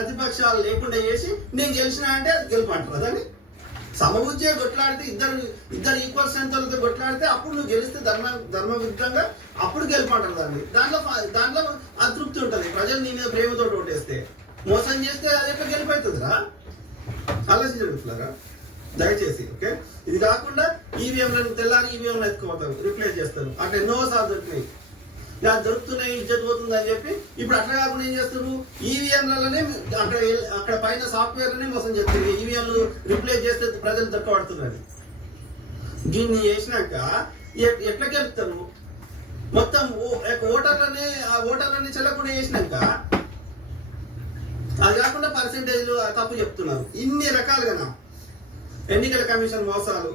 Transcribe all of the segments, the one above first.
ప్రతిపక్షాలు లేకుండా చేసి నేను గెలిచినా అంటే గెలుపు అంటారు దాన్ని. సమబుజ్జే కొట్లాడితే ఇద్దరు ఈక్వల్ స్ట్రెంగ్త్లతో కొట్లాడితే అప్పుడు నువ్వు గెలిస్తే ధర్మ విరుద్ధంగా అప్పుడు గెలుపు అంటారు దాన్ని. దాంట్లో అతృప్తి ఉంటుంది. ప్రజలు నీ మీద ప్రేమతో ఓటేస్తే మోసం చేస్తే అది ఎట్లా గెలుపు అవుతుందిరా? ఆలోచించగలుగుతున్నారా దయచేసి? ఓకే, ఇది కాకుండా ఈవీఎంలను తెల్లారి ఈవీఎంలు ఎత్తుకుపోతారు, రిప్లేస్ చేస్తారు. అట్లా ఎన్నో సార్లు దొరికినాయి. ఇలా దొరుకుతున్నాయి, ఇజ్జత్ పోతుంది అని చెప్పి ఇప్పుడు అట్లా కాకుండా ఏం చేస్తారు? ఈవీఎంలలోనే అక్కడ పైన సాఫ్ట్వేర్లోనే మోసం చేస్తారు. ఈవీఎంలు రిప్లేస్ చేస్తే ప్రజలు దొరకబడుతున్నారు. దీన్ని చేసినాక ఎట్లా గెలుపుతారు? మొత్తం ఓటర్లని చెల్లకుండా చేసినాక అది కాకుండా పర్సెంటేజ్లు తప్పు చెప్తున్నారు. ఇన్ని రకాలుగా ఎన్నికల కమిషన్ మోసాలు,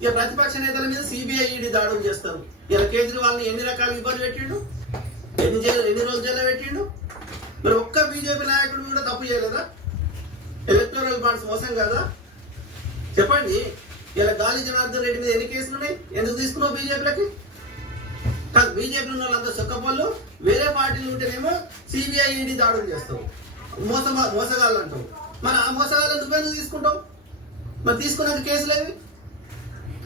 ఇక ప్రతిపక్ష నేతల మీద సిబిఐ ఈడీ దాడులు చేస్తారు. ఇలా కేజ్రీవాల్ని ఎన్ని రకాల ఇబ్బంది పెట్టిండు, ఎన్ని రోజులు జైల్లో పెట్టిండు. మరి ఒక్క బీజేపీ నాయకుడు కూడా తప్పు చేయలేదా? ఎలక్టోరల్ బాండ్స్ మోసం కదా? చెప్పండి. ఇలా గాలి జనార్దన్ రెడ్డి మీద ఎన్ని కేసులు ఉన్నాయి? ఎందుకు తీసుకున్నావు బీజేపీలకి? కాదు, బీజేపీలో ఉన్న వాళ్ళంతా చొక్కపోళ్ళు, వేరే పార్టీలు ఉంటేనేమో సిబిఐ ఈడీ దాడులు చేస్తావు, మోసగాళ్ళు అంటావు. మరి ఆ మోసగాళ్ళని నువ్వెందుకు తీసుకుంటావు? మరి తీసుకున్నాక కేసులేవి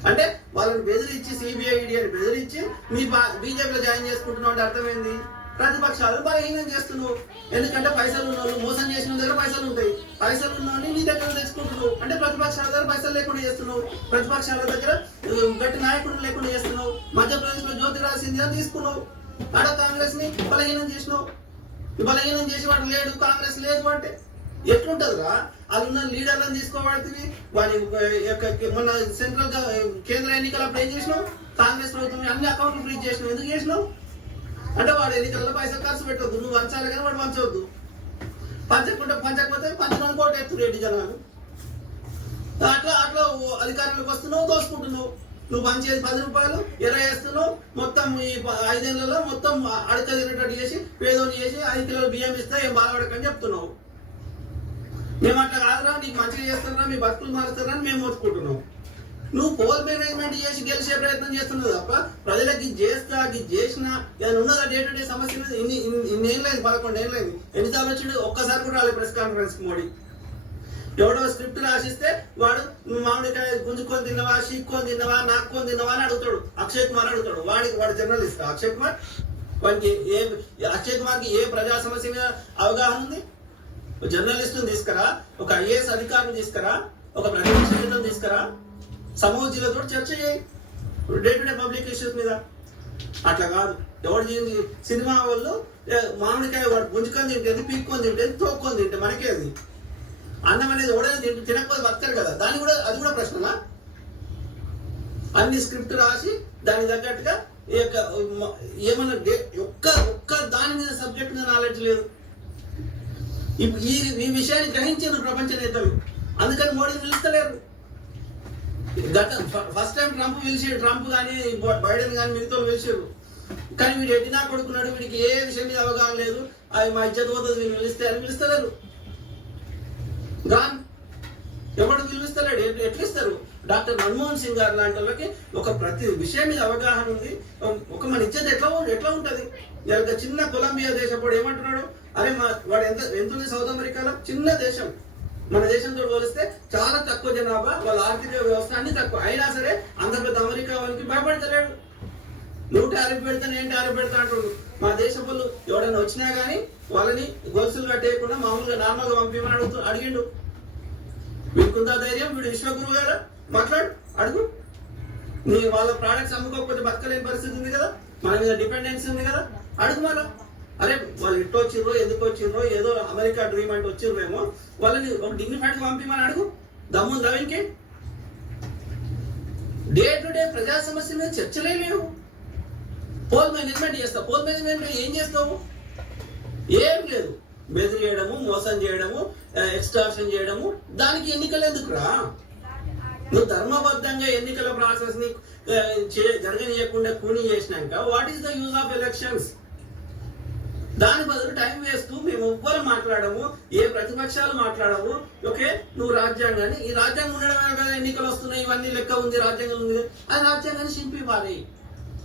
అంటే వాళ్ళని బెదిరించి సిబిఐ ఈడీ అని బెదిరించి మీ బీజేపీలో జాయిన్ చేసుకుంటున్నావు అంటే అర్థమైంది. ప్రతిపక్షాలు బలహీనం చేస్తున్నావు. ఎందుకంటే పైసలు ఉన్నోళ్ళు, మోసం చేసిన దగ్గర పైసలు ఉంటాయి. పైసలు ఉన్నోని నీ దగ్గర తెచ్చుకుంటున్నావు అంటే ప్రతిపక్షాల దగ్గర పైసలు లేకుండా చేస్తున్నావు. ప్రతిపక్షాల దగ్గర గట్టి నాయకుడు లేకుండా చేస్తున్నావు. మధ్యప్రదేశ్ లో జ్యోతిరాజ్ సింధియా తీసుకున్నావు. ఆడ కాంగ్రెస్ ని బలహీనం చేసినావు. బలహీనం చేసి వాడు లేడు, కాంగ్రెస్ లేదు అంటే ఎట్లుంటదిరా? వాళ్ళున్న లీడర్లను తీసుకోబడుతుంది. వాడి మొన్న సెంట్రల్ కేంద్ర ఎన్నికలు అప్పుడు ఏం చేసినావు? కాంగ్రెస్ ప్రభుత్వం అన్ని అకౌంట్లు ఫ్రీజ్ చేసినావు. ఎందుకు చేసినావు అంటే వాడు ఎన్నికల్లో పైసలు ఖర్చు పెట్టవద్దు, నువ్వు పంచాలి కానీ వాడు పంచవద్దు. పంచకపోతే పంచడం కోట ఎత్తు రెడ్డి జనాలు. అట్లా అధికారంలోకి వస్తున్నావు, దోసుకుంటున్నావు. నువ్వు పంచేది 10 రూపాయలు 20 వేస్తున్నావు. మొత్తం ఈ 5 ఏళ్లలో మొత్తం అడక తినేటట్టు చేసి పేదోని చేసి 5 కిలోలు బియ్యం ఇస్తా ఏం బాధపడకని చెప్తున్నావు. మేము అట్లా కాదురా, నీకు మంచిగా చేస్తారా, మీ బతుకులు మారుతారా అని మేము మోసుకుంటున్నాం. నువ్వు పోల్ మేనేజ్మెంట్ చేసి గెలిచే ప్రయత్నం చేస్తున్నావు తప్ప ప్రజలకు ఇది చేసినా ఏమైనా ఉన్నదా? డే టు డే సమస్య మీద ఇన్నేళ్ళైంది, 11 ఏళ్ళైంది. ఎన్నిసార్లు వచ్చిండు? ఒక్కసారి కూడా రాలేదు ప్రెస్ కాన్ఫరెన్స్ మోడీ. ఎవడో స్క్రిప్ట్ రాసిస్తే వాడు నువ్వు మామిడికాయ గుంజుకొని తిన్నవా, చీక్కొని తిన్నవా, నాక్కొని తిన్నవా అని అడుగుతాడు. అక్షయ్ కుమార్ అడుగుతాడు. వాడు జర్నలిస్ట్ అక్షయ్ కుమార్. వాడికి అక్షయ్ కుమార్కి ఏ ప్రజా సమస్య మీద అవగాహన ఉంది? జర్నలిస్టుని తీసుకురా, ఒక ఐఏఎస్ అధికారిని తీసుకురా, ఒక ప్రతిపక్ష నేతను తీసుకురా, సమూహజీలతో చర్చ చేయి day to day public issues మీద. అట్లా కాదు. ఎవడు సినిమా వాళ్ళు మామిడికాయ వాడు గుంజుకొని తింటేది, పీక్కొని తింటేది, తోక్కొని తింటే మనకేది అన్నం అనేది ఎవడైనా తినకపోతే బతకారు కదా. అది కూడా ప్రశ్నలా? అన్ని స్క్రిప్ట్ రాసి దానికి తగ్గట్టుగా ఏమన్నా ఒక్క దాని మీద సబ్జెక్ట్ మీద నాలెడ్జ్ లేదు. ఈ విషయాన్ని గ్రహించారు ప్రపంచ నేతలు. అందుకని మోడీని పిలుస్తలేరు. ఫస్ట్ టైం ట్రంప్ కానీ బైడెన్ కానీ మిగతా పిలిచారు. కానీ వీడు ఎడ్డినా కొడుకున్నాడు, వీడికి ఏ విషయం మీద అవగాహన లేదు, అది మా ఇజ్జత్ పోతుంది, వీళ్ళు పిలిస్తే అని పిలుస్తలేరు. ఎవడు పిలిపిస్తలేడు. ఎట్లా ఇస్తారు? డాక్టర్ మన్మోహన్ సింగ్ గారు లాంటి వాళ్ళకి ఒక ప్రతి విషయం మీద అవగాహన ఉంది. ఒక మన ఇజ్జత్ ఎట్లా ఉంటుంది? చిన్న కొలంబియా దేశపోడు ఏమంటున్నాడు? అరే వాడు ఎంత సౌత్ అమెరికాలో చిన్న దేశం, మన దేశంతో పోలిస్తే చాలా తక్కువ జనాభా, వాళ్ళ ఆర్థిక వ్యవస్థ అన్ని తక్కువ. అయినా సరే అంత పెద్ద అమెరికా వాళ్ళకి భయపడతలేడు. నువ్వు టారిఫ్ పెడతా, నేను టారిఫ్ పెడతా అంటున్నాడు. మా దేశం వాళ్ళు ఎవడైనా వచ్చినా కానీ వాళ్ళని గొలుసులు కట్టేయకుండా మామూలుగా నార్మల్గా పంపించమని అడిగిండు. వీడికుందా ధైర్యం? వీడు విశ్వగురువు గారు అడుగు. వాళ్ళ ప్రోడక్ట్స్ అమ్ముకోకపోతే బతకలేని పరిస్థితి ఉంది కదా, మన మీద డిపెండెన్సీ ఉంది కదా, అడుగు మళ్ళా. అరే వాళ్ళు ఇట్టు వచ్చిర్రో, ఎందుకు వచ్చిర్రో, ఏదో అమెరికా డ్రీమ్ అంటే వచ్చిర్రేమో, వాళ్ళని ఒక డిగ్నిఫైడ్గా పంపించమని అడుగు. దమ్ము ద్రవింకి డే టు డే ప్రజా సమస్య మీద చర్చలే లేవు. పోల్ మేనేజ్మెంట్ చేస్తావు. పోల్ మేనేజ్మెంట్ ఏం చేస్తావు? ఏం లేదు. బెదిరియడము, మోసం చేయడము, ఎక్స్టార్షన్ చేయడము. దానికి ఎన్నికలు ఎందుకురా? నువ్వు ధర్మబద్ధంగా ఎన్నికల ప్రాసెస్ ని జరగనీయకుండా కూని చేసినాక what is the use of elections? దాని బదులు టైం వేస్తూ మేము ఎవ్వరు మాట్లాడము, ఏ ప్రతిపక్షాలు మాట్లాడము. ఓకే, నువ్వు రాజ్యాంగాన్ని, ఈ రాజ్యాంగం ఉండడమే కదా ఎన్నికలు వస్తున్నాయి, ఇవన్నీ లెక్క ఉంది, రాజ్యాంగం ఉంది, అది రాజ్యాంగాన్ని చింపి పారేయి.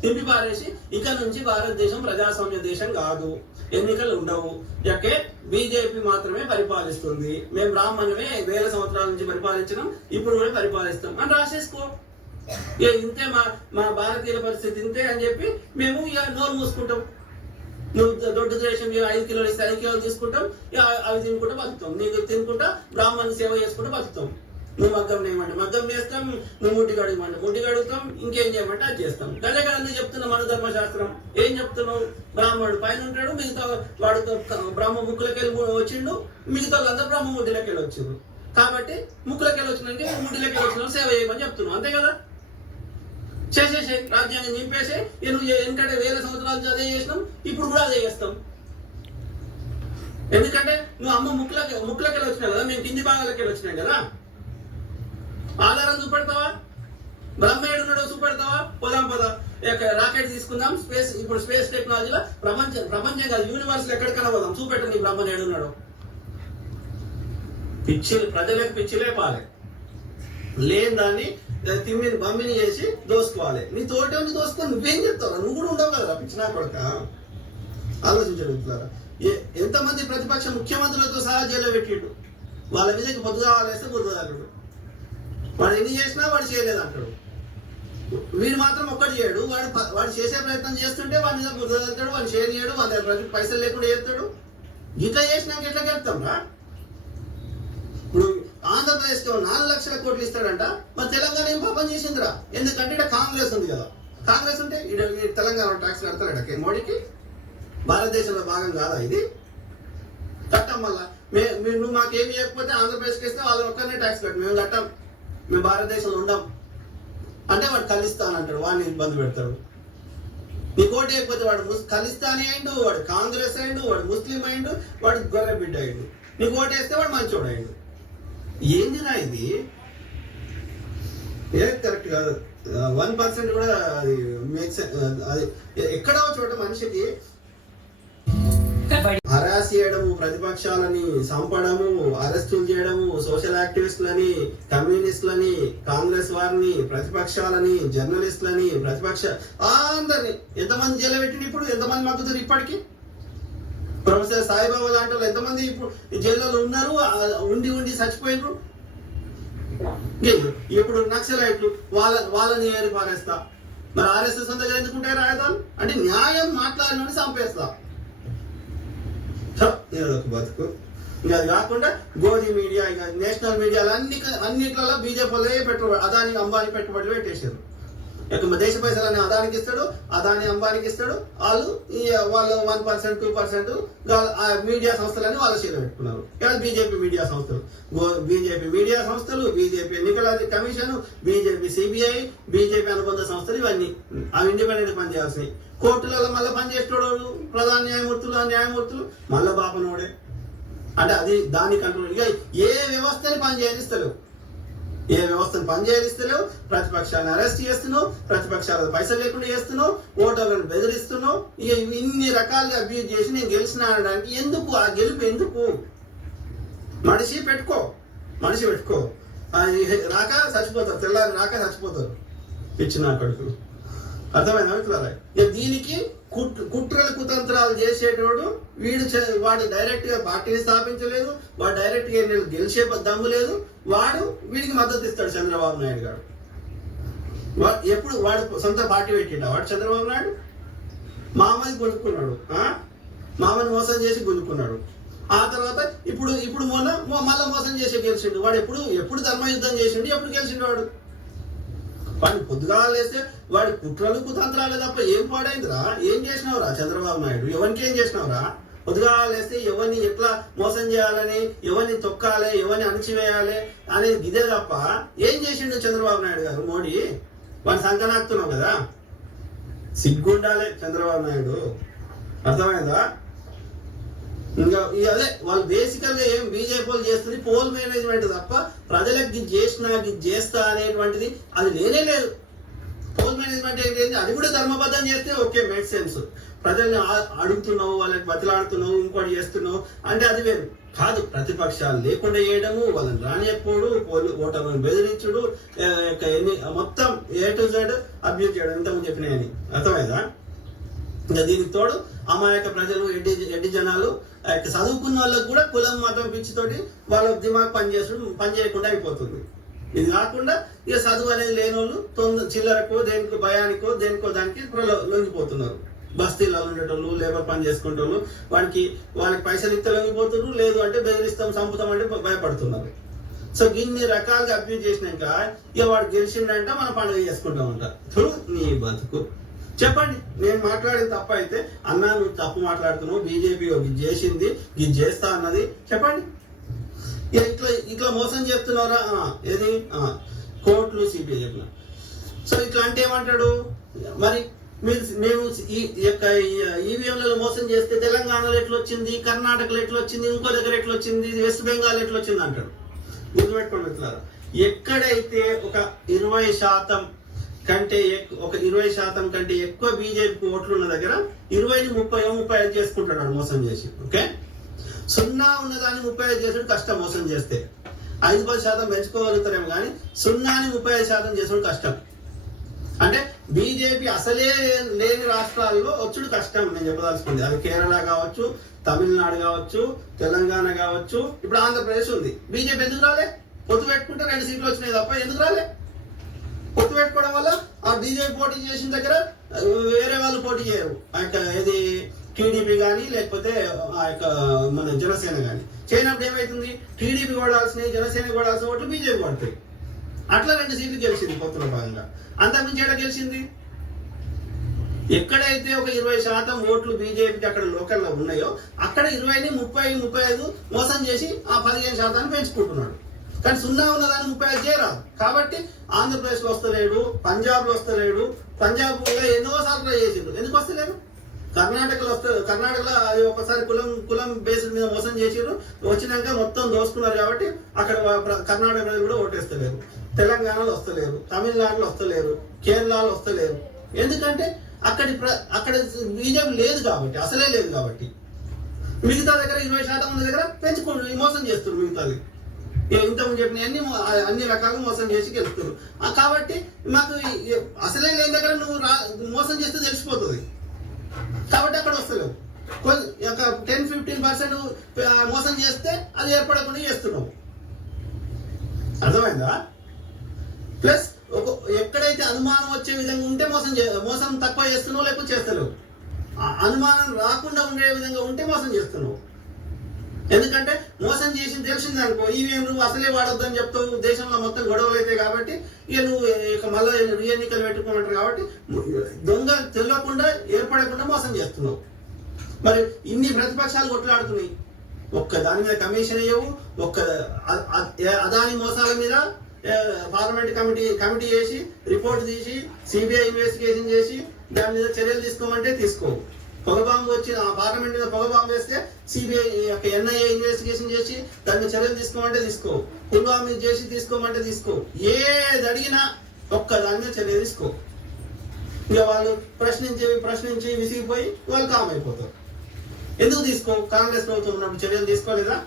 తిప్పి పారేసి ఇక నుంచి భారతదేశం ప్రజాస్వామ్య దేశం కాదు, ఎన్నికలు ఉండవు, ఎక్కే బీజేపీ మాత్రమే పరిపాలిస్తుంది, మేము బ్రాహ్మణమే వేల సంవత్సరాల నుంచి పరిపాలించడం, ఇప్పుడు కూడా పరిపాలిస్తాం అని రాసేసుకో. ఇంతే మా భారతీయుల పరిస్థితి ఇంతే అని చెప్పి మేము ఇక నోరు మూసుకుంటాం. నువ్వు దొడ్డు దేశం 5 కిలోలు ఇస్తే 5 కిలోలు తీసుకుంటాం, అవి తినుకుంటా బతుకుతాం, నీకు తినుకుంటా బ్రాహ్మణ్ సేవ చేసుకుంటా బతుకుతాం. నువ్వు మగ్గం నేయమంటే మగ్గం చేస్తాం, నువ్వు ముడ్డి కడగమంటే ముడ్డి కడుగుతాం, ఇంకేం చేయమంటే అది చేస్తాం. అదే కదా నువ్వు చెప్తున్నావు మన ధర్మశాస్త్రం. ఏం చెప్తున్నావు? బ్రాహ్మణుడు పైన ఉంటాడు, మిగతా వాడు బ్రహ్మ ముక్కులకి వెళ్ళి వచ్చిండు, మిగతా వాళ్ళందరూ బ్రహ్మ ముడ్డిలోకి వెళ్ళి వచ్చిండు. కాబట్టి ముక్కులకి వెళ్ళి వచ్చినాక ముడ్డిలోకి వెళ్ళి వచ్చిన సేవ చేయమని చెప్తున్నావు, అంతే కదా? చేసేసే రాజ్యాన్ని నింపేసే. నువ్వు ఎందుకంటే వేల సంవత్సరాలు అదే చేసినాం, ఇప్పుడు కూడా అదే చేస్తాం. ఎందుకంటే నువ్వు అమ్మ ముక్కులకి వెళ్ళి వచ్చినావు కదా, మేము కింది భాగాలకి వెళ్ళి వచ్చినాం కదా. ఆధారం చూపెడతావా? బ్రహ్మ ఏడున్నాడో చూపెడతావా? పోదాం పద, రాకెట్ తీసుకుందాం, స్పేస్. ఇప్పుడు స్పేస్ టెక్నాలజీలో ప్రపంచం కాదు, యూనివర్స్ ఎక్కడికైనా పోదాం, చూపెట్టండి బ్రహ్మ ఏడున్నాడో. ప్రజలకు పిచ్చిలే పాలే, లేని దాన్ని తిమ్మిని బమ్మిని చేసి దోసుకోవాలి. నీ తోటి దోసుకొని నువ్వేం చెప్తావు? నువ్వు కూడా ఉండవు కదా పిచ్చినా కొడుక. ఆలోచించగలుగుతారా? ఎంతమంది ప్రతిపక్ష ముఖ్యమంత్రులతో సహా జైల్లో పెట్టిండు. వాళ్ళ మీదకి పొద్దుగా వేస్తే బురదలుడు. వాడు ఎన్ని చేసినా వాడు చేయలేదు అంటాడు. వీడు మాత్రం ఒక్కటి చేయడు. వాడు చేసే ప్రయత్నం చేస్తుంటే వాడి మీద బురదలుతాడు, వాడు చేయనియాడు, వాళ్ళ పైసలు లేకుండా చేస్తాడు. ఇట్లా చేసినాక ఎట్లా గెలుస్తాం రా? ఇప్పుడు ఆంధ్రప్రదేశ్కి 4 లక్షల కోట్లు ఇస్తాడంట, మరి తెలంగాణ ఏం పాపం చేసిందిరా? ఎందుకంటే ఇక్కడ కాంగ్రెస్ ఉంది కదా. కాంగ్రెస్ ఉంటే తెలంగాణ ట్యాక్స్ కడతాడు మోడీకి. భారతదేశంలో భాగం కాదా ఇది? కట్టం మళ్ళా. నువ్వు మాకేమి చేయకపోతే ఆంధ్రప్రదేశ్కి ఇస్తే వాళ్ళు ఒక్కనే ట్యాక్స్ కట్టు, మేము కట్టాం, మేము భారతదేశంలో ఉండం అంటే వాడు ఖలిస్తానంటాడు, వాడిని ఇబ్బంది పెడతాడు. నీ కోటి అయిపోతే వాడు ఖలిస్తానీ అయిండు, వాడు కాంగ్రెస్ అయిండు, వాడు ముస్లిం అయిండు, వాడు గొర్రె బిడ్డ అయిండు. నీ కోటి వేస్తే వాడు మంచోడు అయిండు. ఏందిరా ఇది? కరెక్ట్ కాదు. 1% కూడా అది మేక్స్. అది ఎక్కడో చోట మనిషికి హరాస్ చేయడము, ప్రతిపక్షాలని చంపడము, అరెస్టులు చేయడము, సోషల్ యాక్టివిస్టులని, కమ్యూనిస్టులని, కాంగ్రెస్ వారిని, ప్రతిపక్షాలని, జర్నలిస్టులని, అందరినీ ఎంతమంది జైలు పెట్టింది? ఇప్పుడు ఎంతమంది మగ్గుతారు? ఇప్పటికీ ప్రొఫెసర్ సాయిబాబా లాంటి వాళ్ళు ఎంతమంది ఇప్పుడు జైల్లో ఉన్నారు, ఉండి చచ్చిపోయినారు. ఇప్పుడు నక్సలైట్లు వాళ్ళని ఏరి పారేస్తా. మరి ఆర్ఎస్ఎస్ దగ్గర ఎందుకుంటాయి రాయదాలు? అంటే న్యాయం మాట్లాడినని చంపేస్తా. బతుకు. ఇంకా అది కాకుండా గోధి మీడియా, ఇక నేషనల్ మీడియాలు అన్నిట్లలో బీజేపీ వాళ్ళే పెట్టుబడి, అదాని అంబానీ పెట్టుబడులు పెట్టేశారు. దేశ పైసలని అదానికి ఇస్తాడు, అదాని అంబానికి ఇస్తాడు. వాళ్ళు 1%, 2% మీడియా సంస్థలని వాళ్ళ చేతిలో పెట్టుకున్నారు. కానీ బీజేపీ మీడియా సంస్థలు, బీజేపీ ఎన్నికల కమిషన్, బీజేపీ సిబిఐ, బీజేపీ అనుబంధ సంస్థలు, ఇవన్నీ అవి ఇండిపెండెంట్ పని చేయాల్సినవి. కోర్టులలో మళ్ళీ పనిచేసేటోడు ప్రధాన న్యాయమూర్తులు మళ్ళా బాపనోడే. అంటే అది దాని కంట్రోల్. ఇక ఏ వ్యవస్థని పనిచేయనిస్తలేవు, ప్రతిపక్షాలను అరెస్ట్ చేస్తున్నావు, ప్రతిపక్షాలకు పైసలు లేకుండా చేస్తున్నావు, ఓటర్లను బెదిరిస్తున్నావు. ఇక ఇన్ని రకాలుగా అబ్యూజ్ చేసి నేను గెలిచిన అనడానికి ఎందుకు? ఆ గెలుపు ఎందుకు? మనిషి పెట్టుకో రాక చచ్చిపోతారు, తెల్లారి రాక చచ్చిపోతారు పిచ్చిన కొడుకులు. అర్థమైనా? ఇక దీనికి కుట్రలు కుతంత్రాలు చేసేటోడు వాడు డైరెక్ట్ గా పార్టీని స్థాపించలేదు, వాడు డైరెక్ట్ గా గెలిచే దమ్ము లేదు, వాడు వీడికి మద్దతు ఇస్తాడు చంద్రబాబు నాయుడు గారు. ఎప్పుడు వాడు సొంత పార్టీ పెట్టిండా వాడు? చంద్రబాబు నాయుడు మామని గుంజుకున్నాడు, మామని మోసం చేసి గుంజుకున్నాడు. ఆ తర్వాత ఇప్పుడు మళ్ళా మోసం చేసి గెలిచిండు. వాడు ఎప్పుడు ధర్మయుద్ధం చేసిండు, ఎప్పుడు గెలిచిండు వాడు? వాడిని పొద్దుగా లేస్తే వాడి కుట్రలు కుతంత్రాలే తప్ప ఏం పాడైందిరా? ఏం చేసినావురా చంద్రబాబు నాయుడు? ఎవరికి ఏం చేసినావురా? పొద్దుగా లేస్తే ఎవరిని ఎట్లా మోసం చేయాలని, ఎవరిని తొక్కాలి, ఎవరిని అణిచివేయాలి అనేది ఇదే తప్ప ఏం చేసిండు చంద్రబాబు నాయుడు గారు? మోడీ వాడిని సంకనాకుతున్నావు కదా, సిగ్గుండాలి చంద్రబాబు నాయుడు. అర్థమైందా? ఇంకా అదే వాళ్ళు బేసికల్ గా ఏం బీజేపీ వాళ్ళు చేస్తుంది పోల్ మేనేజ్మెంట్ తప్ప ప్రజలకు చేస్తా అనేటువంటిది అది లేనే లేదు. పోల్ మేనేజ్మెంట్ ఏంటి? అది కూడా ధర్మబద్ధం చేస్తే ఓకే, మేక్ సెన్స్. ప్రజల్ని అడుగుతున్నావు, వాళ్ళకి బతిలాడుతున్నావు, ఇంకోటి చేస్తున్నావు అంటే అది వేరు. కాదు, ప్రతిపక్షాలు లేకుండా చేయడము, వాళ్ళని రానియకపోడు, ఓటర్లను బెదిరించుడు, మొత్తం A to Z అబ్యూజ్ చేయడం, ఇంతకుముందు చెప్పినాయని. అర్థమైందా? ఇంకా దీనికి తోడు అమాయక ప్రజలు, ఎడ్డి జనాలు, చదువుకున్న వాళ్ళకు కూడా కులం మతం పిచ్చితోటి వాళ్ళ దిమాగ్ పని చేయకుండా అయిపోతుంది. ఇది కాకుండా ఇక చదువు అనేది లేని వాళ్ళు చిల్లరకో, దేనికో భయానికో, దేనికో దానికి లొంగిపోతున్నారు. బస్తీల్లో ఉండేటోళ్ళు, లేబర్ పని చేసుకునేటోళ్ళు, వాళ్ళకి పైసలు ఇస్తే లొంగిపోతున్నారు, లేదు అంటే బెదిరిస్తాం, చంపుతాం అంటే భయపడుతున్నారు. సో ఇన్ని రకాలుగా అబ్యూజ్ చేసినాక ఇక వాడు గెలిచిండంట మనం పండుగ చేసుకుంటాం అంట. నీ బతుకు. చెప్పండి, నేను మాట్లాడిన తప్ప అయితే, అన్నా నువ్వు తప్పు మాట్లాడుతున్నావు, బీజేపీ ఇది చేసింది, ఇది చేస్తా అన్నది, చెప్పండి. ఇట్లా మోసం చేస్తున్నారా? ఏది కోర్టులు, సిబిఐ చెప్పిన. సో ఇట్లా అంటే ఏమంటాడు మరి? మేము ఈ యొక్క ఈవీఎంలలో మోసం చేస్తే తెలంగాణలో ఎట్లా వచ్చింది, కర్ణాటకలో ఎట్లా వచ్చింది, ఇంకో దగ్గర ఎట్లా వచ్చింది, వెస్ట్ బెంగాల్ ఎట్లా వచ్చింది అంటాడు. గుర్తుపెట్టుకోండి మిత్రులారా, ఎక్కడైతే ఒక 20% కంటే ఒక 20% కంటే ఎక్కువ బీజేపీ ఓట్లు ఉన్న దగ్గర 20ని 35 చేసుకుంటాడు మోసం చేసి. ఓకే, 0 ఉన్నదాన్ని 35 చేసుడు కష్టం. మోసం చేస్తే 5-10% పెంచుకోగలుగుతారేమో కానీ 0ని 35% చేసుడు కష్టం. అంటే బీజేపీ అసలే లేని రాష్ట్రాల్లో వచ్చుడు కష్టం. నేను చెప్పదలుచుకుంది అది కేరళ కావచ్చు, తమిళనాడు కావచ్చు, తెలంగాణ కావచ్చు, ఇప్పుడు ఆంధ్రప్రదేశ్ ఉంది. బీజేపీ ఎందుకు రాలే? పొత్తు పెట్టుకుంటే 2 సీట్లు వచ్చినాయి తప్ప ఎందుకు రాలే? పొత్తు పెట్టుకోవడం వల్ల ఆ బీజేపీ పోటీ చేసిన దగ్గర వేరే వాళ్ళు పోటీ చేయరు. ఆ యొక్క ఇది టీడీపీ కానీ లేకపోతే ఆ యొక్క మన జనసేన కానీ చేయనప్పుడు ఏమవుతుంది? టీడీపీ కొడాల్సినవి, జనసేన కొడాల్సిన ఓట్లు బీజేపీ పడతాయి. అట్లా 2 సీట్లు గెలిచింది పొత్తులో భాగంగా. అంతకుమించి ఎక్కడ గెలిచింది? ఎక్కడైతే ఒక 20% ఓట్లు బీజేపీకి అక్కడ లోకల్లో ఉన్నాయో అక్కడ 20ని 30-35 మోసం చేసి ఆ 15% పెంచుకుంటున్నాడు. కానీ 0 ఉన్నదాన్ని 35 చేయరాదు. కాబట్టి ఆంధ్రప్రదేశ్లో వస్తలేడు, పంజాబ్లో వస్తలేడు. పంజాబ్లో ఎన్నోసార్లు ట్రై చేసిండు, ఎందుకు వస్తలేడు? కర్ణాటకలో అది ఒకసారి కులం బేస్డ్ మీద మోసం చేసిరు, వచ్చినాక మొత్తం దోసుకున్నారు. కాబట్టి అక్కడ కర్ణాటక ప్రజలు కూడా ఓటేస్తలేరు, తెలంగాణలో వస్తలేరు, తమిళనాడులో వస్తలేరు, కేరళలో వస్తలేరు. ఎందుకంటే అక్కడ బీజేపీ లేదు కాబట్టి, అసలే లేదు కాబట్టి. మిగతా దగ్గర 20% ఉన్న దగ్గర పెంచుకోండి, మోసం చేస్తున్నారు. మిగతాది ఇంతకుముందు చెప్పిన అన్ని రకాలుగా మోసం చేసి గెలుస్తున్నారు. కాబట్టి మాకు అసలే లేని దగ్గర నువ్వు మోసం చేస్తే తెలిసిపోతుంది. కాబట్టి అక్కడ వస్తలేవు. 10-15% మోసం చేస్తే అది ఏర్పడకుండా చేస్తున్నావు. అర్థమైందా? ప్లస్ ఎక్కడైతే అనుమానం వచ్చే విధంగా ఉంటే మోసం తక్కువ చేస్తున్నావు, లేకపోతే చేస్తలేవు. అనుమానం రాకుండా ఉండే విధంగా ఉంటే మోసం చేస్తున్నావు. ఎందుకంటే మోసం చేసి తెలిసిందనుకో, ఈవీఎంలు అసలే వాడొద్దని చెప్తావు, దేశంలో మొత్తం గొడవలు అయితే కాబట్టి ఇక నువ్వు మళ్ళీ ఎన్నికలు పెట్టుకోమంటారు. కాబట్టి దొంగ తెలియకుండా ఏర్పడకుండా మోసం చేస్తున్నావు. మరి ఇన్ని ప్రతిపక్షాలు కొట్లాడుతున్నాయి, ఒక్క దాని మీద కమిషన్ ఇవ్వవు. అదాని మోసాల మీద పార్లమెంట్ కమిటీ చేసి రిపోర్ట్ తీసి సిబిఐ ఇన్వెస్టిగేషన్ చేసి దాని మీద చర్యలు తీసుకోమంటే తీసుకోవు. పొగబాంబు వచ్చి ఆ పార్లమెంట్ మీద పొగబాంబు వేస్తే సిబిఐ ఎన్ఐఏ ఇన్వెస్టిగేషన్ చేసి దాని మీద చర్యలు తీసుకోమంటే తీసుకో. పుల్వామా చేసి తీసుకోమంటే తీసుకో. ఏది అడిగినా ఒక్క దాని మీద చర్య తీసుకో. ఇక వాళ్ళు ప్రశ్నించి విసిగిపోయి వాళ్ళు కామ్ అయిపోతారు. ఎందుకు తీసుకో? కాంగ్రెస్ ప్రభుత్వం ఉన్నప్పుడు చర్యలు తీసుకోలేదా?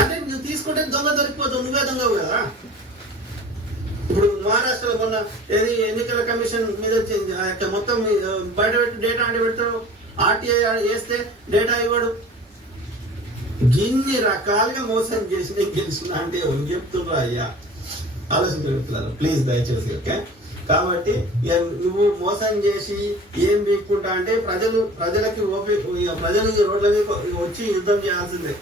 అంటే నువ్వు తీసుకుంటే దొంగ దొరికిపోతావు, నువ్వే దొంగవు కదా. ఇప్పుడు మహారాష్ట్రలో మొన్న ఏది ఎన్నికల కమిషన్ మీద మొత్తం బయట పెట్టి డేటా అంటే పెడతాడు, ఆర్టీఐ వేస్తే డేటా ఇవ్వడు. ఇన్ని రకాలుగా మోసం చేసి నేను గెలిచిన అంటే ఎవరు చెప్తున్నారు? అయ్యా ఆలోచించుతున్నారు ప్లీజ్, దయచేసి. ఓకే, కాబట్టి నువ్వు మోసం చేసి ఏం బీక్కుంటా అంటే ప్రజలకి ప్రజలు రోడ్ల మీద వచ్చి యుద్ధం చేయాల్సిందే.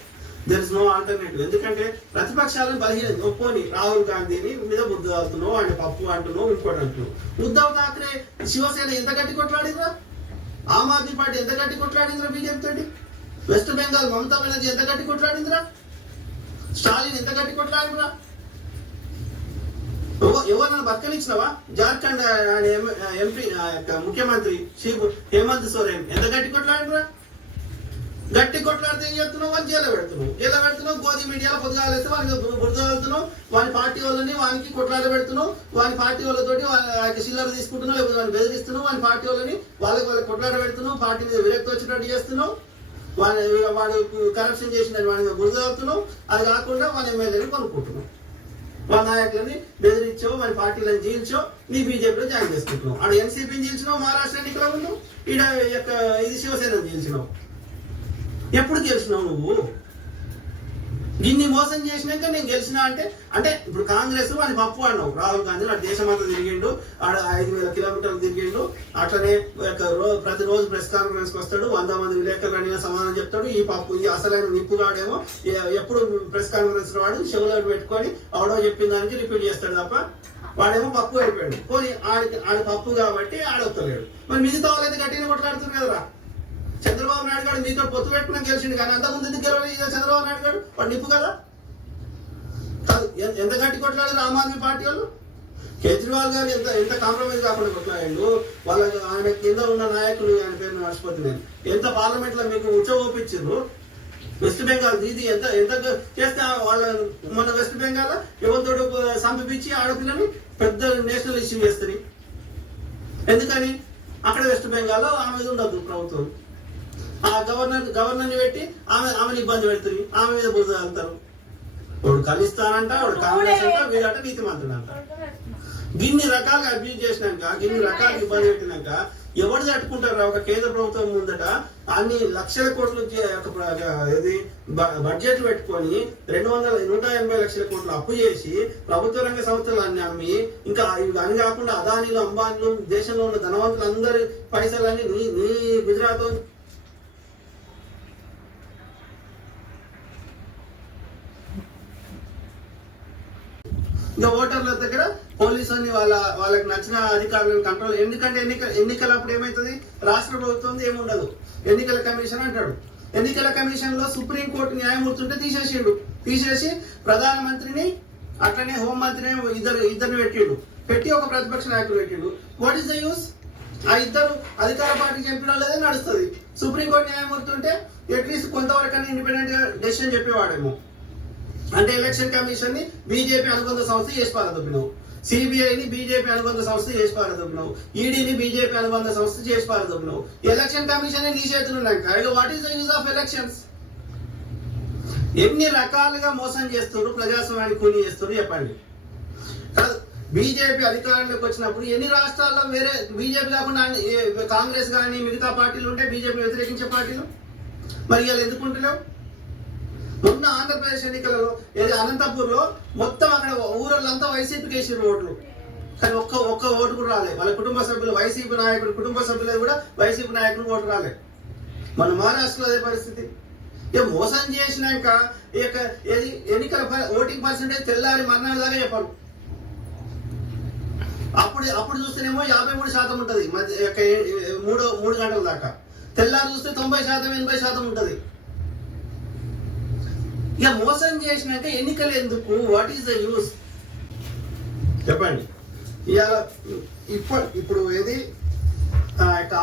There is no alternative. ఎందుకంటే ప్రతిపక్షాలను బలహీన ఒప్పుకొని రాహుల్ గాంధీని మీద బుద్ధ అవుతున్నావు, ఆయన పప్పు అంటున్నావు, ఇంకోటి అంటున్నావు. ఉద్ధవ్ ఠాక్రే శివసేన ఎంత గట్టి కొట్లాడిందిరా, ఆమ్ ఆద్మీ పార్టీ ఎంత గట్టి కొట్లాడిందిరా బీజేపీ తోటి, వెస్ట్ బెంగాల్ మమతా బెనర్జీ ఎంత గట్టి కొట్లాడిందిరా, స్టాలిన్ ఎంత గట్టి కొట్లాడిందిరా. ఎవరన్నా బతకనిచ్చినవా? జార్ఖండ్ ఎంపీ ముఖ్యమంత్రి హేమంత్ సోరెన్ ఎంత గట్టి కొట్లాడిందిరా. గట్టి కొట్లాడితే ఏం చేస్తున్నావు? వాళ్ళు జైలు పెడుతున్నావు. గోధి మీడియాలో పొద్దుగాలు వేస్తే వానికి బురద వెళ్తున్నావు, వాని పార్టీ వాళ్ళని వానికి కొట్లాడ పెడుతున్నావు, వాని పార్టీ వాళ్ళతోటి వాళ్ళ చిల్లర తీసుకుంటున్నావు, లేకపోతే వాడిని బెదిరిస్తున్నావు, వాని పార్టీ వాళ్ళని వాళ్ళకి కొట్లాడ పెడుతున్నావు, పార్టీ మీద విరక్తి వచ్చేటట్టు చేస్తున్నావు. వాడు కరప్షన్ చేసిన వాడిని గురిదవుతున్నావు. అది కాకుండా వాళ్ళ ఎమ్మెల్యేని కొనుక్కుంటున్నావు, వాళ్ళ నాయకులని బెదిరించో, మన పార్టీలను జీల్చో, నీ బీజేపీలో జాయిన్ చేసుకుంటున్నావు. ఆడ ఎన్సీపీని జీల్చినావు మహారాష్ట్ర ఎన్నికల ముందు, ఈడ ఇది శివసేన జీల్చినావు. ఎప్పుడు గెలిచినావు నువ్వు? ఇన్ని మోసం చేసినాక నేను గెలిచినా అంటే ఇప్పుడు కాంగ్రెస్ వాడిని పప్పు అన్నావు. రాహుల్ గాంధీ ఆడ దేశమంతా తిరిగిండు, ఆడ 5,000 కిలోమీటర్లు తిరిగిండు. అట్లనే ప్రతిరోజు ప్రెస్ కాన్ఫరెన్స్కి వస్తాడు, 100 మంది విలేకరులు అడిగిన సమాధానం చెప్తాడు. ఈ అసలైన నిప్పుగాడేమో ఎప్పుడు ప్రెస్ కాన్ఫరెన్స్ వాడు చెవులను పెట్టుకొని ఆడో చెప్పిన దానికి రిపీట్ చేస్తాడు తప్ప వాడేమో పప్పు అయిపోయాడు. పోనీ ఆడ పప్పు కాబట్టి ఆడొత్తలేడు. మరి మిగతా వాళ్ళైతే గట్టిగా కొట్లాడుతున్నారు కదరా. చంద్రబాబు నాయుడు గారు మీతో పొత్తు పెట్టుకున్నా గెలిచిండు, కానీ అంతకుముందు ఎందుకు గెలవలేదు చంద్రబాబు నాయుడు గారు? వాడు నిప్పు కదా కాదు. ఎంత గట్టి కొట్లాడారు ఆమ్ ఆద్మీ పార్టీ వాళ్ళు? కేజ్రీవాల్ గారు ఎంత కాంప్రమైజ్ కాకుండా కొట్లాడాడు. ఆయన కింద ఉన్న నాయకులు, ఆయన పేరు మర్చిపోతున్నాను, ఎంత పార్లమెంట్ లో మీకు ఉచ్చోపించారు. వెస్ట్ బెంగాల్ ఇది ఎంత చేస్తే వాళ్ళ మన వెస్ట్ బెంగాల్ ఎవరితో సంపించి ఆడపిల్లని పెద్ద నేషనల్ ఇష్యూ చేస్తుంది. ఎందుకని? అక్కడ వెస్ట్ బెంగాల్ ఆమె మీద ఉండదు ప్రభుత్వం. ఆ గవర్నర్ని పెట్టి ఆమెను ఇబ్బంది పెడుతుంది, ఆమె మీద బురద వెళ్తారు. వాడు ఖలిస్తానంట, వాడు కాంగ్రెస్ అంట, వీళ్ళంట నీతి మంత్రులు అంట. గిన్ని రకాలుగా అబ్యూజ్ చేసినాక, గిన్ని రకాలుగా ఇబ్బంది పెట్టినాక ఎవరు తట్టుకుంటారు? ఒక కేంద్ర ప్రభుత్వం ముందట అన్ని లక్షల కోట్లు ఇది బడ్జెట్ పెట్టుకొని 180 లక్షల కోట్లు అప్పు చేసి ప్రభుత్వ రంగ సంస్థలు అన్ని అమ్మి, ఇంకా అని కాకుండా అదానీలు, అంబానీలు, దేశంలో ఉన్న ధనవంతులందరి పైసలన్నీ నీ గుజరాత్ ఇంకా ఓటర్ల దగ్గర పోలీసుని వాళ్ళకి నచ్చిన అధికారులను కంట్రోల్. ఎందుకంటే ఎన్నికల అప్పుడు ఏమవుతుంది? రాష్ట్ర ప్రభుత్వం ఏముండదు, ఎన్నికల కమిషన్ అంటాడు. ఎన్నికల కమిషన్ లో సుప్రీంకోర్టు న్యాయమూర్తి ఉంటే తీసేసి ప్రధానమంత్రిని అట్లనే హోంమంత్రిని ఇద్దరిని పెట్టి ఒక ప్రతిపక్ష నాయకుడు పెట్టిండు. What is the use? ఆ ఇద్దరు అధికార పార్టీకి చెప్పిన వాళ్ళదే నడుస్తుంది. సుప్రీంకోర్టు న్యాయమూర్తి ఉంటే అట్లీస్ట్ కొంతవరకు ఇండిపెండెంట్ గా డెసిషన్ చెప్పేవాడేమో. అంటే ఎలక్షన్ కమిషన్ ని బీజేపీ అనుబంధ సంస్థ చేసి పారదొబ్బినావు, సిబిఐని బీజేపీ అనుబంధ సంస్థ చేసి పారదొబ్బినావు, ఈడీని బీజేపీ అనుబంధ సంస్థ చేసి పారదొబ్బినావు. ఎలక్షన్ కమిషన్ నీ చేతులు ఉన్నాక what is the use of elections? ఎన్ని రకాలుగా మోసం చేస్తున్నారు, ప్రజాస్వామ్యాన్ని కూని చేస్తున్నారు చెప్పండి. బీజేపీ అధికారంలోకి వచ్చినప్పుడు ఎన్ని రాష్ట్రాల్లో వేరే బీజేపీ కాకుండా కాంగ్రెస్ కానీ మిగతా పార్టీలు ఉంటే బీజేపీ వ్యతిరేకించే పార్టీలు, మరి ఇవాళ ఎందుకు ఉంటలేవు? మొన్న ఆంధ్రప్రదేశ్ ఎన్నికలలో అనంతపూర్ లో మొత్తం అక్కడ ఊరళ్ళంతా వైసీపీకి వేసారు ఓట్లు, కానీ ఒక్క ఓటు కూడా రాలేదు. వాళ్ళ కుటుంబ సభ్యులు వైసీపీ నాయకుడు కుటుంబ సభ్యులు కూడా వైసీపీ నాయకుడు ఓటు రాలేదు. మన మహారాష్ట్రలో అదే పరిస్థితి. ఇక మోసం చేసినాక ఎన్నికల ఓటింగ్ పర్సెంటేజ్ తెల్లారి మర్నాడు దాకా చెప్పారు. అప్పుడు చూస్తేనేమో 53% ఉంటుంది, 3 గంటల దాకా. తెల్లారి చూస్తే 90%, 80% ఉంటుంది. ఇక మోసం చేసినాక ఎన్నికలు ఎందుకు? వాట్ ఈస్ ద యూస్ చెప్పండి. ఇవాళ ఇప్పుడు ఏది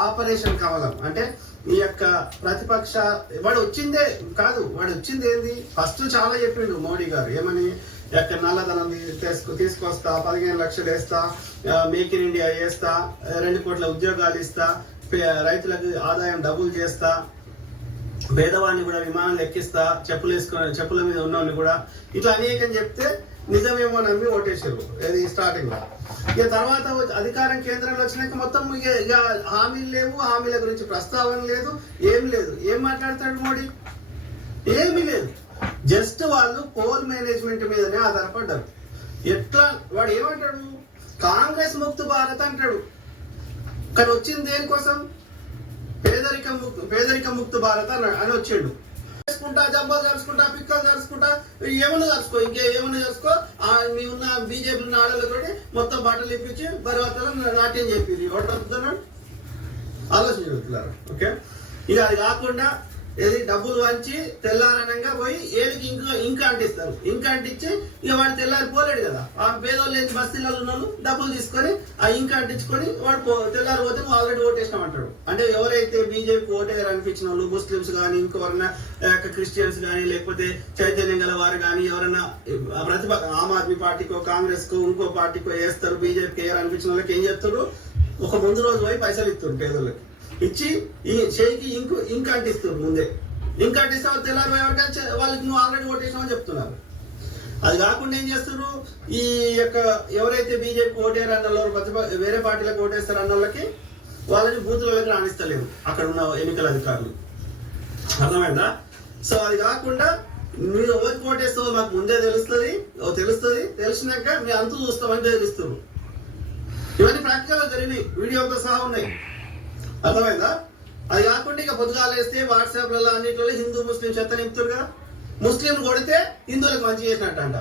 ఆపరేషన్ కమలం అంటే ఈ యొక్క ప్రతిపక్ష వాడు వచ్చిందే కాదు, వాడు వచ్చింది ఏంది? ఫస్ట్ చాలా చెప్పిండు మోడీ గారు ఏమని, నల్లధనం తీసుకొస్తా, 15 లక్షలు వేస్తా, మేక్ ఇన్ ఇండియా వేస్తా, 2 కోట్ల ఉద్యోగాలు ఇస్తా, రైతులకు ఆదాయం డబుల్ చేస్తా, పేదవాడిని కూడా విమానాలు ఎక్కిస్తా, చెప్పుల మీద ఉన్నవాడిని కూడా, ఇట్లా అనేకం చెప్తే నిజమేమో నమ్మి ఓటేసారు ఇది స్టార్టింగ్ లో. ఇక తర్వాత అధికారం కేంద్రంలో వచ్చినాక మొత్తం ఇక హామీలు లేవు, హామీల గురించి ప్రస్తావన లేదు, ఏం లేదు. ఏం మాట్లాడతాడు మోడీ? ఏమీ లేదు. జస్ట్ వాళ్ళు కోల్ మేనేజ్మెంట్ మీదనే ఆధారపడ్డారు. ఎట్లా వాడు ఏమంటాడు? కాంగ్రెస్ ముక్త భారత్ అంటాడు, కానీ వచ్చింది దేనికోసం? పేదరిక ముక్త భారత్ అని వచ్చిండు. చేసుకుంటా, జబ్బాలు జరుచుకుంటా, పిక్కలు జరుచుకుంటా, ఏమన్నా జరుచుకో, ఇంకేమన్నా జరుచుకో. మీ ఉన్న బీజేపీ ఉన్న ఆడలతో మొత్తం బట్టలు ఇప్పించి బరువతలో నాట్యం చెప్పి ఓటుతున్నాడు. ఆలోచన చెబుతున్నారు. ఓకే, ఇక అది కాకుండా ఏది డబ్బులు వంచి తెల్లారనంగా పోయి ఏదికి ఇంకా అంటిస్తారు. ఇంకా అంటించి ఇక వాడు తెల్లారి పోలేడు కదా. ఆ పేదోళ్ళు ఏంటి బస్తీలలో ఉన్న వాళ్ళు డబ్బులు తీసుకొని ఆ ఇంకా అంటించుకొని వాడు తెల్లారి పోతే ఆల్రెడీ ఓటేసినామంటాడు. అంటే ఎవరైతే బీజేపీ ఓటేగారు అనిపించిన వాళ్ళు ముస్లిమ్స్ కానీ, ఇంకెవరన్నా క్రిస్టియన్స్ కానీ, లేకపోతే చైతన్యం గల వారు కానీ ఎవరైనా ఆమ్ ఆద్మీ పార్టీకో, కాంగ్రెస్ కో, ఇంకో పార్టీకో వేస్తారు, బీజేపీకి వేయాలి అనిపించిన వాళ్ళకి ఏం చేస్తారు? ఒక ముందు రోజు పోయి పైసలు ఇస్తారు పేదోళ్ళకి, ఇచ్చి ఈ చేయికి ఇంక అంటిస్తారు ముందే. ఇంకా డిసెంబర్ తెల్లారి ఎవరికైనా వాళ్ళకి నువ్వు ఆల్రెడీ ఓటేసామని చెప్తున్నారు. అది కాకుండా ఏం చేస్తున్నారు, ఈ యొక్క ఎవరైతే బీజేపీ ఓటేరు అన్న వేరే పార్టీలకు ఓటేస్తారు అన్న వాళ్ళకి వాళ్ళని బూతులకి రాణిస్తలేరు అక్కడ ఉన్న ఎన్నికల అధికారులు. అర్థమైందా? సో అది కాకుండా మీరు ఎవరికి ఓటేస్తావో మాకు ముందే తెలుస్తుంది, తెలిసినాక మీ అంతు చూస్తామని బెదిరిస్తారు. ఇవన్నీ ప్రాక్టికల్ గా జరిగినాయి, వీడియోతో సహా ఉన్నాయి. అర్థమైందా? అది కాకుండా ఇక పొద్దుగాలు వేస్తే వాట్సాప్లలో అన్నింటిలో హిందూ ముస్లిం చెత్త నింపుతారు కదా. ముస్లిం కొడితే హిందువులకు మంచి చేసినట్టు అంట.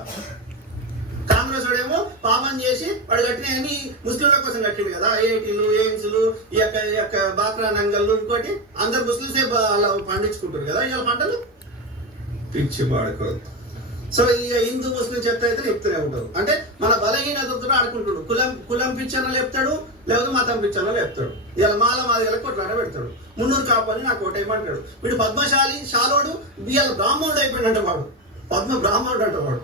కాంగ్రెస్ వాడేమో పాపం చేసి వాడు కట్టినవన్నీ ముస్లింల కోసం కట్టింది కదా, ఐఐటీలు, ఎయిమ్స్లు, ఈ యొక్క బాక్రా నంగళ్ళు, ఇంకోటి అందరు ముస్లింసే అలా పండించుకుంటారు కదా ఇవాళ పంటలు. పిచ్చి పాడుకోదు. సో ఈ హిందూ ముస్లిం చెత్త అయితే చెప్తూనే ఉంటారు. అంటే మన బలహీనతతో ఆడుకుంటాడు. కులం పిచ్చర్లో చెప్తాడు, లేకపోతే మతం పిచ్చర్లో చెప్తాడు. ఇలా మాది కొట్లాట పెడతాడు. మున్నూరు కాపని నాకు ఓటేయమంటాడు. వీడు పద్మశాలి షాలోడు ఇవాళ బ్రాహ్మణుడు అయిపోయినంట. వాడు పద్మ బ్రాహ్మణుడు అంట. వాడు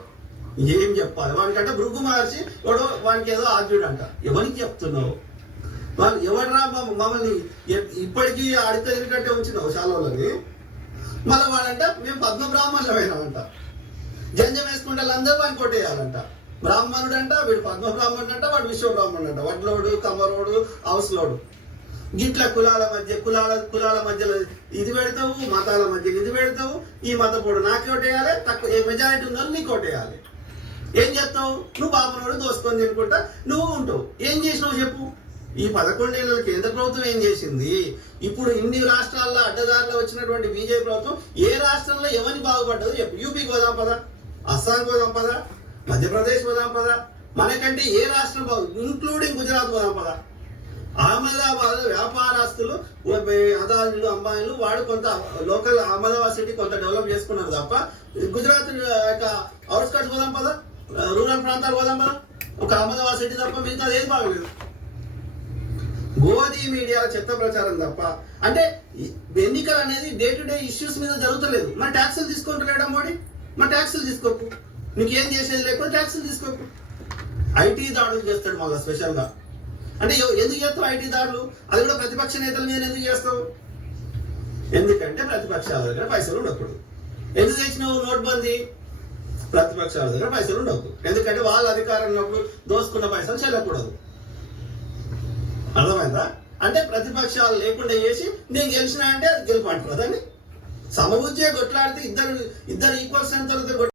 ఏం చెప్పాలి వాడికంటే భృగు మహర్షి వాడు వానికి ఏదో ఆద్యుడు అంట. ఎవరికి చెప్తున్నావు? వాళ్ళు ఎవడరా మమ్మల్ని ఇప్పటికీ అడిగితే ఉంచినావు షాలోళ్ళని. మళ్ళీ వాడంట మేము పద్మ బ్రాహ్మణులమైనామంట. జంజం వేసుకుంటే వాళ్ళందరూ వాడిని కొట్టేయాలంట. బ్రాహ్మణుడు అంట, వీడు పద్మ బ్రాహ్మణుడు అంట, వాడు విశ్వ బ్రాహ్మణుడు అంట. వడ్లోడు, కమ్మరోడు, హౌస్లోడు. గిట్ల కులాల మధ్యలో ఇది పెడతావు, మతాల మధ్యలో ఇది పెడతావు. ఈ మతపోడు నాకు ఓటేయాలి, తక్కువ మెజారిటీ ఉందని నీకు ఓటేయాలి. ఏం చేస్తావు? నువ్వు పాపనోడు దోసుకొని తినుకుంటా నువ్వు ఉంటావు. ఏం చేసినావు చెప్పు? ఈ 11 ఏళ్ళ కేంద్ర ప్రభుత్వం ఏం చేసింది? ఇప్పుడు ఇన్ని రాష్ట్రాల్లో అడ్డదారిలో వచ్చినటువంటి బీజేపీ ప్రభుత్వం ఏ రాష్ట్రంలో ఎవరిని బాగుపడ్డదో చెప్పు. యూపీకి పోదాం పదా, అస్సాంకి పోదాం పదా, మధ్యప్రదేశ్ పోదాం పదా, మనకంటే ఏ రాష్ట్రం ఇంక్లూడింగ్ గుజరాత్ పోదాం పదా. అహ్మదాబాద్ వ్యాపారస్తులు అదానీలు, అంబానీలు వాడు కొంత లోకల్ అహ్మదాబాద్ సిటీ కొంత డెవలప్ చేసుకున్నారు తప్ప గుజరాత్ యొక్క అవుట్స్కట్స్ పోదాం పదా, రూరల్ ప్రాంతాలు పోదాం పదా. ఒక అహ్మదాబాద్ సిటీ తప్ప మిగతా ఏది బాగలేదు. గోధీ మీడియా చెత్త ప్రచారం తప్ప. అంటే ఎన్నికలు అనేది డే టు డే ఇష్యూస్ మీద జరుగుతలేదు. మన ట్యాక్సులు తీసుకుంటలేడా మోడీ? మన ట్యాక్సులు తీసుకోకు. నీకేం చేసేది లేకుండా ట్యాక్సులు తీసుకోకు. ఐటీ దాడులు చేస్తాడు మళ్ళీ స్పెషల్గా. అంటే ఎందుకు చేస్తావు ఐటీ దాడులు? అది కూడా ప్రతిపక్ష నేతల మీద ఎందుకు చేస్తావు? ఎందుకంటే ప్రతిపక్షాల దగ్గర పైసలు ఉండకూడదు. ఎందుకు తెచ్చినావు నోట్బందీ? ప్రతిపక్షాల దగ్గర పైసలు ఉండకూడదు. ఎందుకంటే వాళ్ళ అధికారం ఉన్నప్పుడు దోసుకున్న పైసలు చెల్లకూడదు. అర్థమైందా? అంటే ప్రతిపక్షాలు లేకుండా చేసి నేను గెలిచినా అంటే అది గెలుపు అంటున్నదని సమబుజ్జే కొట్లాడితే ఇద్దరు ఈక్వల్ స్ట్రెంత్